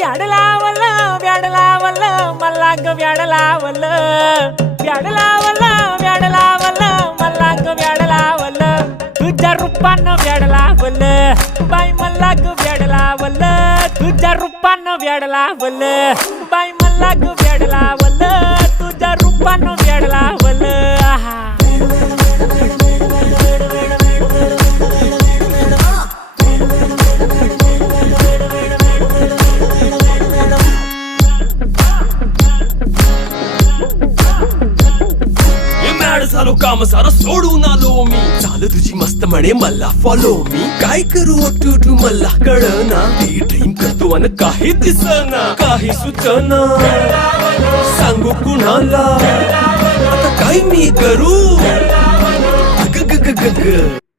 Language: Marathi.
व्याड लावलं व्याड लावलं मला ग व्याड लावलं व्याड लावलं व्याड लावलं मला ग व्याड लावलं तुझ्या रूपानं व्याड लावलं बाई मला ग व्याड लावलं तुझ्या रूपानं व्याड लावलं बाई मला ग व्याड लावलं तुझ्या रूपानं व्याड लावलं आहा झालो काम सारं सोडून आलो मी चाल तुझी मस्त म्हणे मला फॉलो मी काय करू टू मला कळना ती ड्रीम करतो आणि काही दिसना काही सुचना सांगू कुणाला आता काय मी करू ग ग ग ग ग